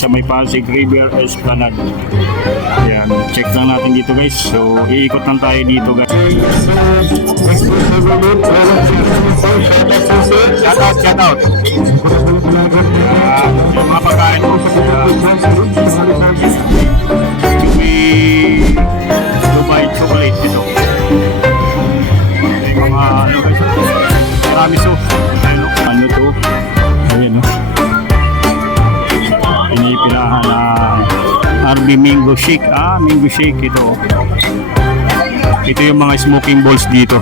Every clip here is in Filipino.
Sa may Pasig River Esplanade. Ayan, check lang natin dito guys. So, iikot lang tayo dito guys. Shout out, shout out. Yung mga pagkain mo. May Dubai chocolate dito. May mga ano guys. Tiramisu. Ano to? Ayan o. Pinahan na RB Mango Shake. Mango Shake ito. Ito yung mga smoking balls dito.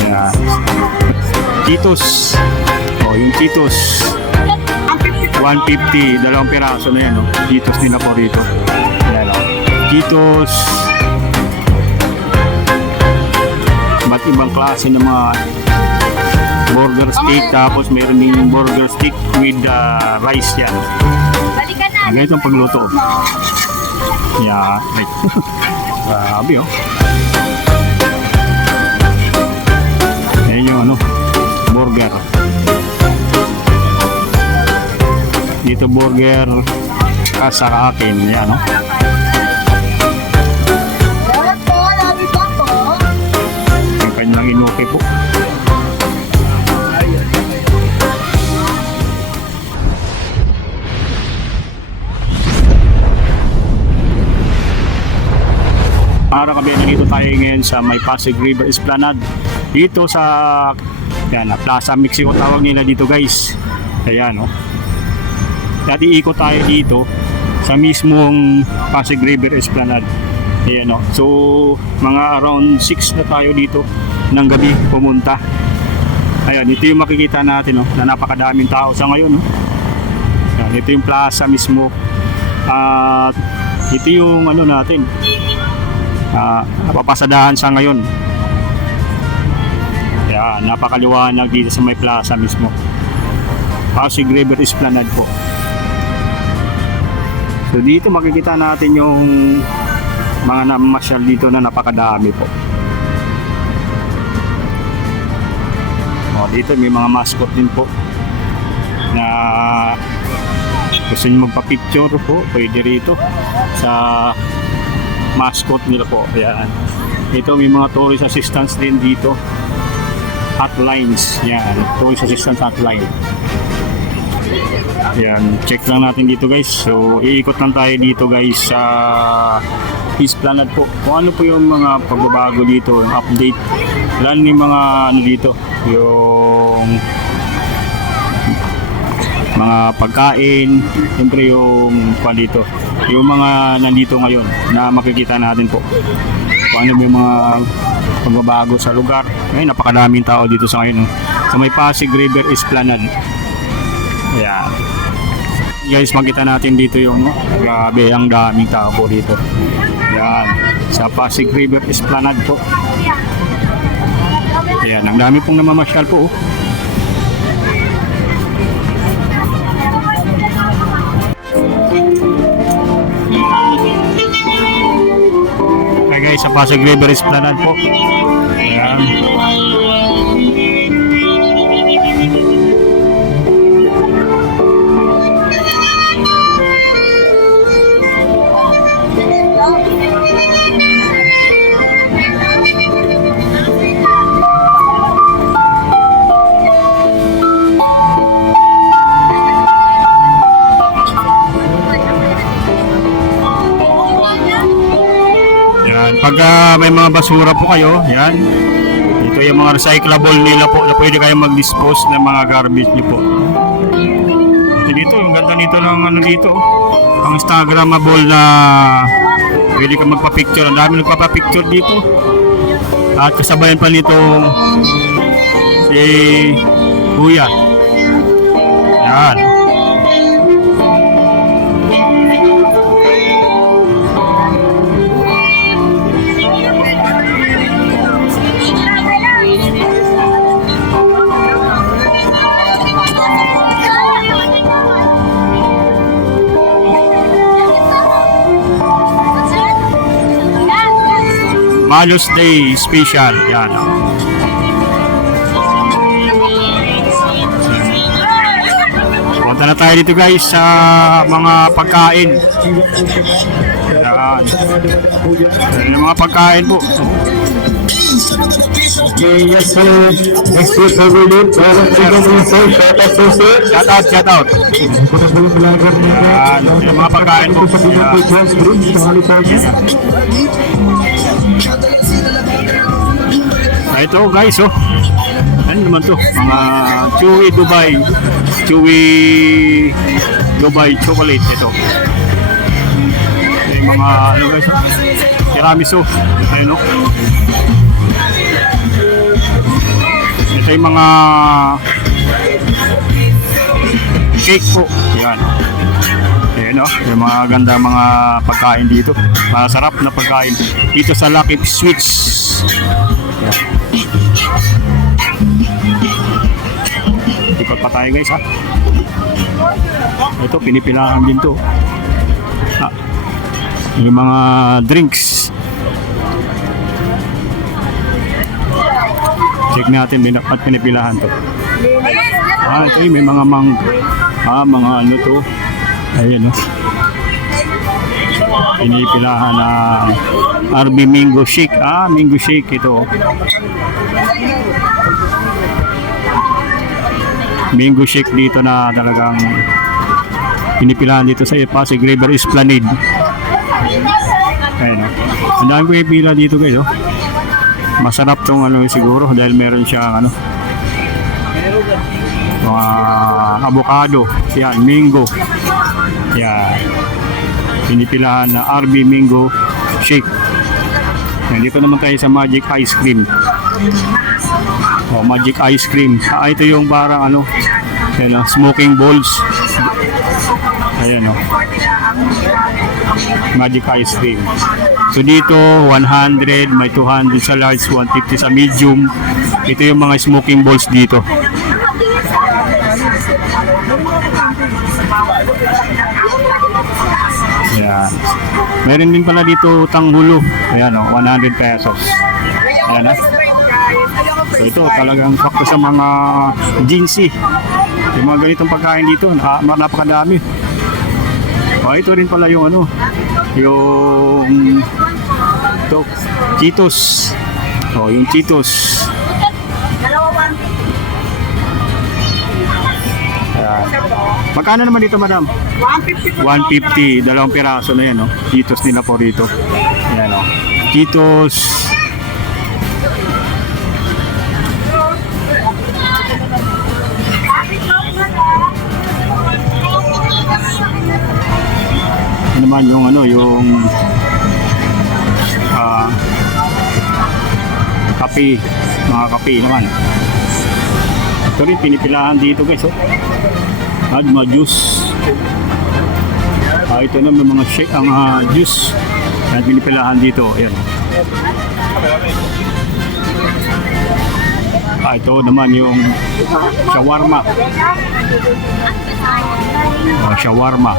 Ayan. Cheetos. Yung Cheetos. 150. Dalawang piraso na yan. Cheetos din ako rito. Ayan, Cheetos. Ba't ibang klase ng mga burger stick, tapos meron din burger stick with rice yan. Ganito ang pagluto. Yeah, right. Grabe Ayan yung burger. Dito burger sa akin, yan Yung kanyang inuki po. Para kami dito tayo ngayon sa may Pasig River Esplanade. Dito sa Plaza Mexico tawag nila dito guys. Ayan Dati ikot tayo dito sa mismong Pasig River Esplanade. Ayan So mga around 6 na tayo dito ng gabi pumunta. Ayan, ito yung makikita natin na napakadaming tao sa ngayon Ayan, ito yung plaza mismo. At ito yung natin. Napapasadahan sa ngayon. Yan, napakaliwanag dito sa may plaza mismo. Pasig River Esplanade po. So dito makikita natin yung mga namasyal dito na napakadami po. Dito may mga mascot din po na gusto nyo magpa-picture po, pwede rito sa mascot nila po. Ayan. Ito may mga tourist assistance din dito. Hotlines. Yan. Tourist assistance hotline. Yan. Check lang natin dito guys. So, iikot lang tayo dito guys sa Esplanade po. Kung ano po yung mga pagbabago dito, yung update. Lalo yung mga dito. Yung mga pagkain, siyempre yung dito. Yung mga nandito ngayon na makikita natin po kung ano yung mga pagbabago sa lugar. Ay, napakadaming tao dito sa ngayon sa may Pasig River Esplanade. Ayan guys, makita natin dito yung grabe ang daming tao po dito. Ayan, sa Pasig River Esplanade po. Ayan, ang dami pong namamasyal po sa Pasig River Esplanade po. Ayan. Pag may mga basura po kayo, yan. Ito yung mga recyclable nila po na pwede kayong mag-dispose ng mga garbage nyo po. Dito, yung ganda nito ng dito. Ang Instagramable na pwede ka magpa-picture. Ang dami nagpapa-picture dito. At kasabayan pa nito si Kuya. Yan. Mother's Day special. Yan. na tayo dito guys sa mga pagkain. Yan. Yan yung mga pagkain po. Okay, yes sir. Next week I will leave. Shout out. Yan. Yung mga pagkain po. Ito guys, oh. Ano naman to? Mga Chewy Dubai chocolate ito. May mga ano guys, oh. Tiramisu. Ayun, oh. Ito yung mga cake po. Yan. Ayan, oh. Yung mga ganda mga pagkain dito. Masarap na pagkain dito sa Lucky Sweets. Yan. Ikot pa tayo guys, ha. Ito pinipilahan din to. Yung mga drinks. Check natin at pinipilahan to. Ito yung may mga mga ano to. Ayan, oh. Pinipilahan na RB Mango Shake. Mango Shake ito. Mango Shake dito na talagang pinipilahan dito sa Pasig River Esplanade. Ayan, oh. Ang dami pinipila dito guys, oh. Masarap tong ano siguro dahil meron siyang ano mga avocado. Yan, mango. Yan. Pinipilahan na RB Mango Shake. Yan, dito naman tayo sa Magic Ice Cream. Magic Ice Cream. Ito yung parang ano, yan, smoking balls. Ayan, oh. Magic Ice Cream. So dito 100, may 200 sa large, 150 sa medium. Ito yung mga smoking balls dito. Ayan. Meron din pala dito tanghulo. Ayan, oh, 100 pesos. Ayan, ah. So ito talagang sakto sa mga jeansy. Yung mga ganitong pagkain dito, napakadami. Ito rin pala yung ano, yung ito, Cheetos. Yung Cheetos. Ayan. Magkano naman dito, madam? 150. Dalawang piraso na yan, no? Cheetos nila po rito. Ayan, no? Cheetos. Ano naman yung ano, yung kape, mga kape naman. Ito rin pinipilahan dito guys, oh. Mga juice. Ito na may mga shake, juice na pinipilahan dito. Ayan. Ito naman yung shawarma. Shawarma.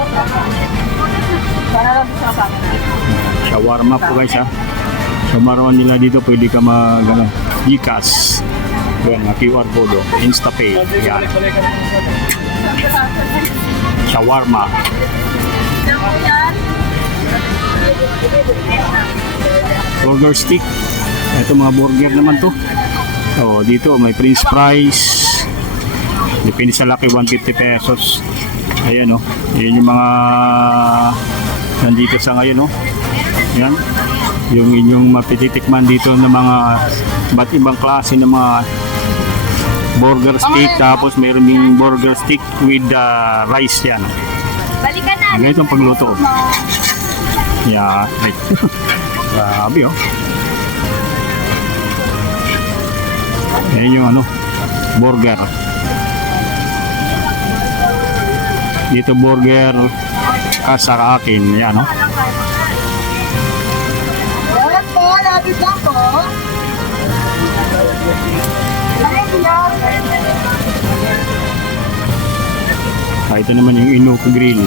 Shawarma po guys, ha. Shawarma nila dito, pwede ka mag GCash. Yan, QR code, InstaPay. Yan. Shawarma. Burger stick. Ito mga burger naman to. Dito may french fries. Depende sa laki, 150 pesos. Ayan, oh. Ayan yung mga nandito sa ngayon, oh. Yan. Yung inyong mapititikman dito ng mga iba't ibang klase ng mga burger stick. Tapos mayroon yung burger stick with rice. Yan. Balikan na. Ganito ang pagluto. Yeah. Right. Grabe, oh. Ayan yung ano, burger. Dito burger sa akin. Yan, no? Yan po, lapit lang po. Ito naman yung Inuko Grill.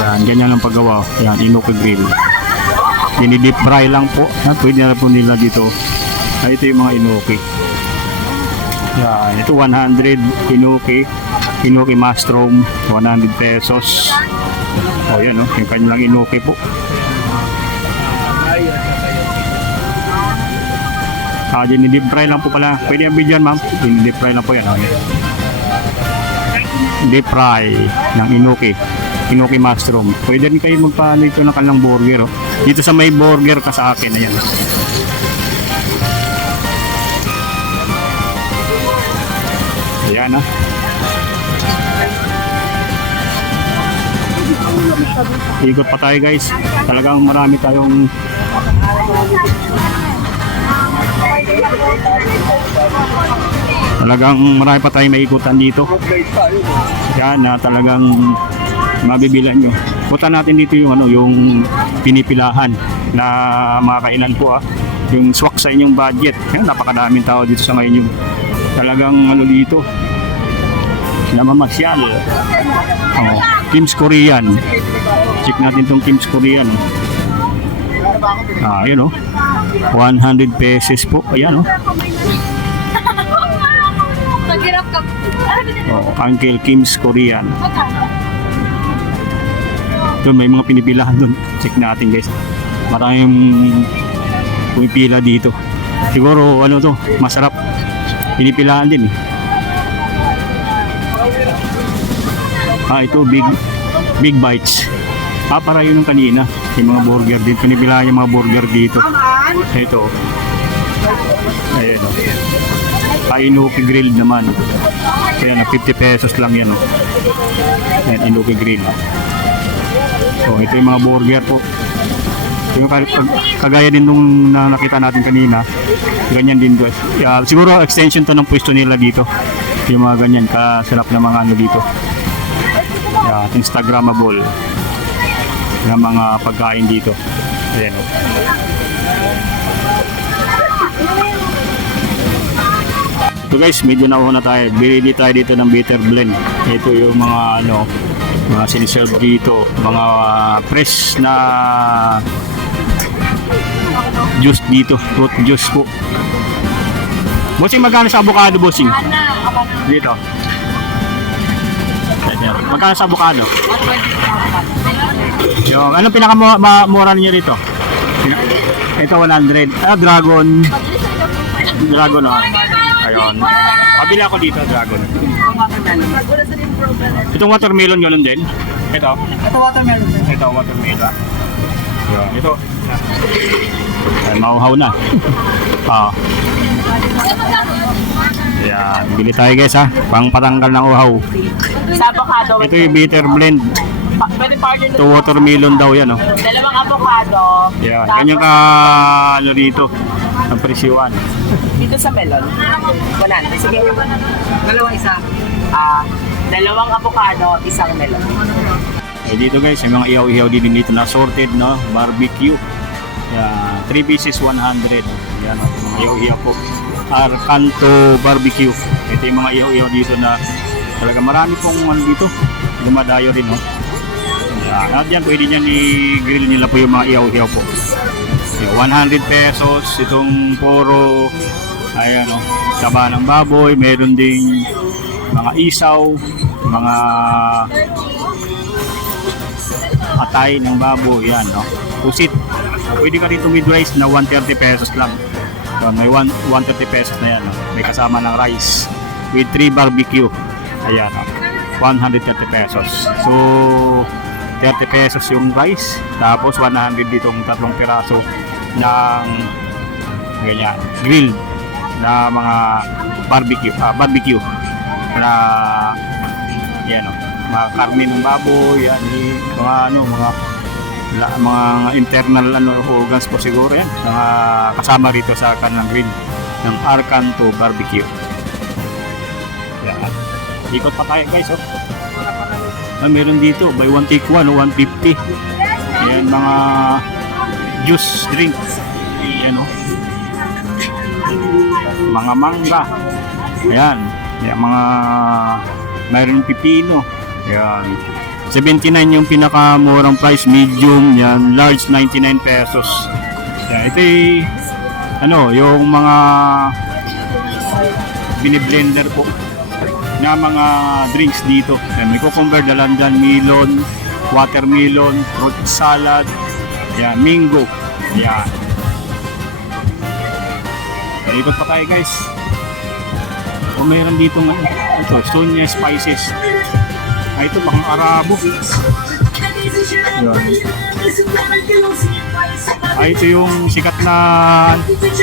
Yan, ganyan ang paggawa. Yan, Inuko Grill. Dinidip fry lang po. Pwede na po nila dito. Ito yung mga Inuki. Yan, ito 100 Inuki. Inuki mushroom, 100 pesos. O yan, oh, yung kanilang inuki po. Dinidip fry lang po pala. Pwede yung video yan, ma'am. Dinidip fry lang po yan. Okay. Deep fry ng inuki. Inuki mushroom. Pwede rin kayo magpaano ito ng kanilang burger. Oh. Dito sa may burger ka sa akin. Ayan. Ayan, ah. Ikot pa tayo, guys. Talagang marami tayong marami pa tayong maikutan dito. Yan na talagang mabibilan nyo. Putan natin dito yung yung pinipilahan na mga kainan po yung swak sa inyong budget. Yan, napakadaming tao dito sa ngayon yung talagang dito na mamasyal. Kim's Korean. Check natin tong Kim's Korean. Ayun 100 pesos po. Ayan Naghirap ka. Uncle Kim's Korean. Doon may mga pinipilahan doon. Check natin, guys. Maraming pumipila dito. Siguro to, masarap. Pinipilahan din. Ito big bites. Para yun yung kanina. Yung mga burger din. Pinipilahan yung mga burger dito. Ito. Ayan Inuki grill naman. Ayan 50 pesos lang yan. Ayan Inuki grill. So ito yung mga burger po. Yung kagaya din nung nakita natin kanina. Ganyan din guys. Siguro extension to ng pwesto nila dito. Yung mga ganyan kasarap na mga dito. Instagrammable na mga pagkain dito. Ayan So guys, medyo nauna tayo. Bili tayo dito ng bitter blend. Ito yung mga mga siniserve dito, mga fresh na juice dito, fruit juice po. Bossing, magkano sa avocado, bossing? Dito. Magkano sa avocado? Yung, anong pinakamura niyo dito? Ito 100. Dragon. Ayun. Pabili ako dito, dragon. Itong watermelon ganun din. Ito watermelon. Ayun. Ito. Ay, mauhaw na. Yan, bili tayo guys pang patanggal ng uhaw. Sa avocado. Ito yung bitter blend. Pwede partner Ito watermelon daw yan Dalawang avocado. Yan, ganyan ka dito. Ang presyuan. Dito sa melon. 100. Sige. Dalawang isa. Dalawang avocado, isang melon. Dito guys, yung mga ihaw-ihaw din dito na sorted barbecue. Yan, 3 pieces 100. Yan, mga ihaw-ihaw po. Arcanto barbecue. Ito yung mga ihaw-ihaw dito na talaga marami pong dito. Dumadayo rin Yan, at yan pwede nyan i-grill nila po yung mga ihaw-ihaw po. 100 pesos itong puro taba ng baboy, meron ding mga isaw, mga atay ng baboy, pusit. Pwede ka dito with rice na 130 pesos lang. So, may 130 pesos na yan, may kasama ng rice with 3 barbecue. Ayan, 130 pesos. So 30 pesos yung rice, tapos 100 ditong 3 piraso ng ganyan grill na mga barbecue na mga karne ng baboy, mga internal organs po siguro yan kasama rito sa kanilang grill ng Arcanto barbecue. Yan. Ikot pa tayo guys meron dito buy one take one 150. Ayan, mga juice drinks. Ayan mga mangga. Ayan, mga mayroon pipino. Ayan, 79 yung pinakamurang price, medium yan, large 99 pesos. Ayan, ito yung mga biniblender po. na mga drinks dito. Yan, may cucumber, dalandan, melon, watermelon, fruit salad, yan, mango. Yan. Dito pa tayo guys. O meron dito nga ito, Sonia Spices. Ito bang Arabo. Yan. Ito yung sikat na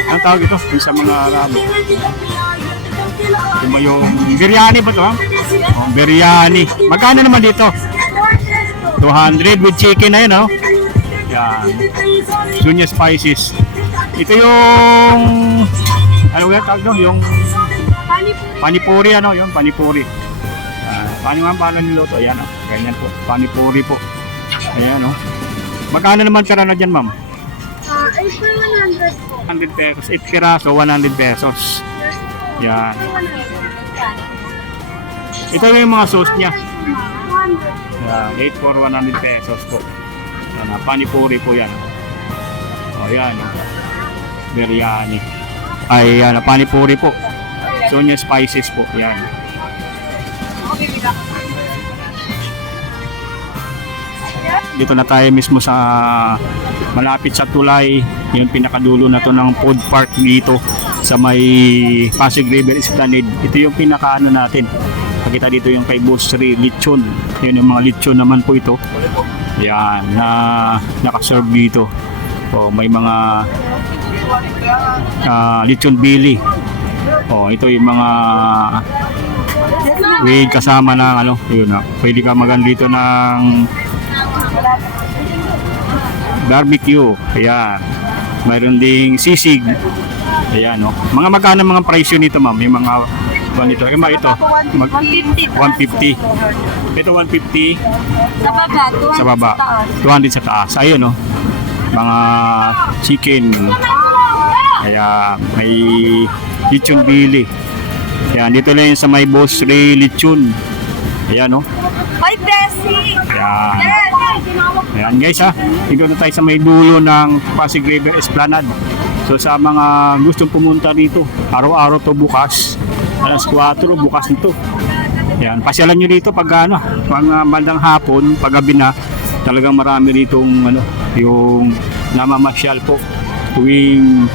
ang tawag ito yung sa mga Arabo. Ito ba yung biryani ba ito ha? Oh, biryani. Magkano naman dito? 200 with chicken na yun oh. Yan. Sonia Spices. Ito yung ano nga tawag doon? Yung panipuri ano? Yung panipuri. Paano nga ang pangalan niluto? Ayan oh. Ganyan po. Panipuri po. Ayan oh. Magkano naman karana dyan ma'am? Ay, for 100 po. 100 pesos. 8 piraso, 100 pesos. Yan. Ito yung mga sauce niya. 100. Yan. 8 for 100 pesos po. Yan. Panipuri po yan. O yan. Biryani. Ay yan. Panipuri po. Sonia Spices po. Yan. Dito na tayo mismo sa malapit sa tulay, yung pinakadulo na to ng food park dito sa may Pasig River Esplanade. Ito yung pinakaano natin. Pakita dito yung kay Boss Ray lechon. Yun yung mga lechon naman po ito. Yan na nakaserve dito. O may mga lechon bili. O ito yung mga with kasama ng ano, yun na. Pwede ka magan dito ng barbecue. Ayan. Mayroon ding sisig. Ayan, no. Mga magkano mga presyo nito, ma'am? Yung mga ganito. Kaya ito, 150. Ito 150 Sa baba, 200 sa baba. 200 sa taas. Ayun, no. Mga chicken. Kaya may lechon bili. Ayan, dito na yun sa may Boss Ray lechon. Ayan, no. Ay, Bessie! Ayan. Ayan guys ha, dito na tayo sa may dulo ng Pasig River Esplanade. So sa mga gustong pumunta dito, araw-araw to bukas, alas 4 bukas nito. Ayan, pasyalan nyo dito pag ano, pag bandang hapon, pag gabi na, talagang marami ditong ano, yung namamasyal po tuwing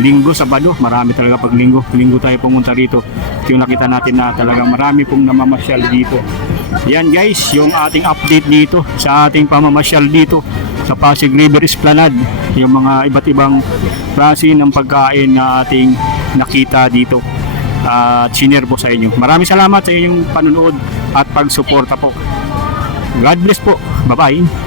Linggo, Sabado, marami talaga pag Linggo tayo pumunta dito. Yung nakita natin na talagang marami pong namamasyal dito. Yan guys, yung ating update dito sa ating pamamasyal dito sa Pasig River Esplanade. Yung mga iba't ibang klase ng pagkain na ating nakita dito at sinare po sa inyo. Maraming salamat sa inyong panonood at pagsuporta po. God bless po. Bye-bye.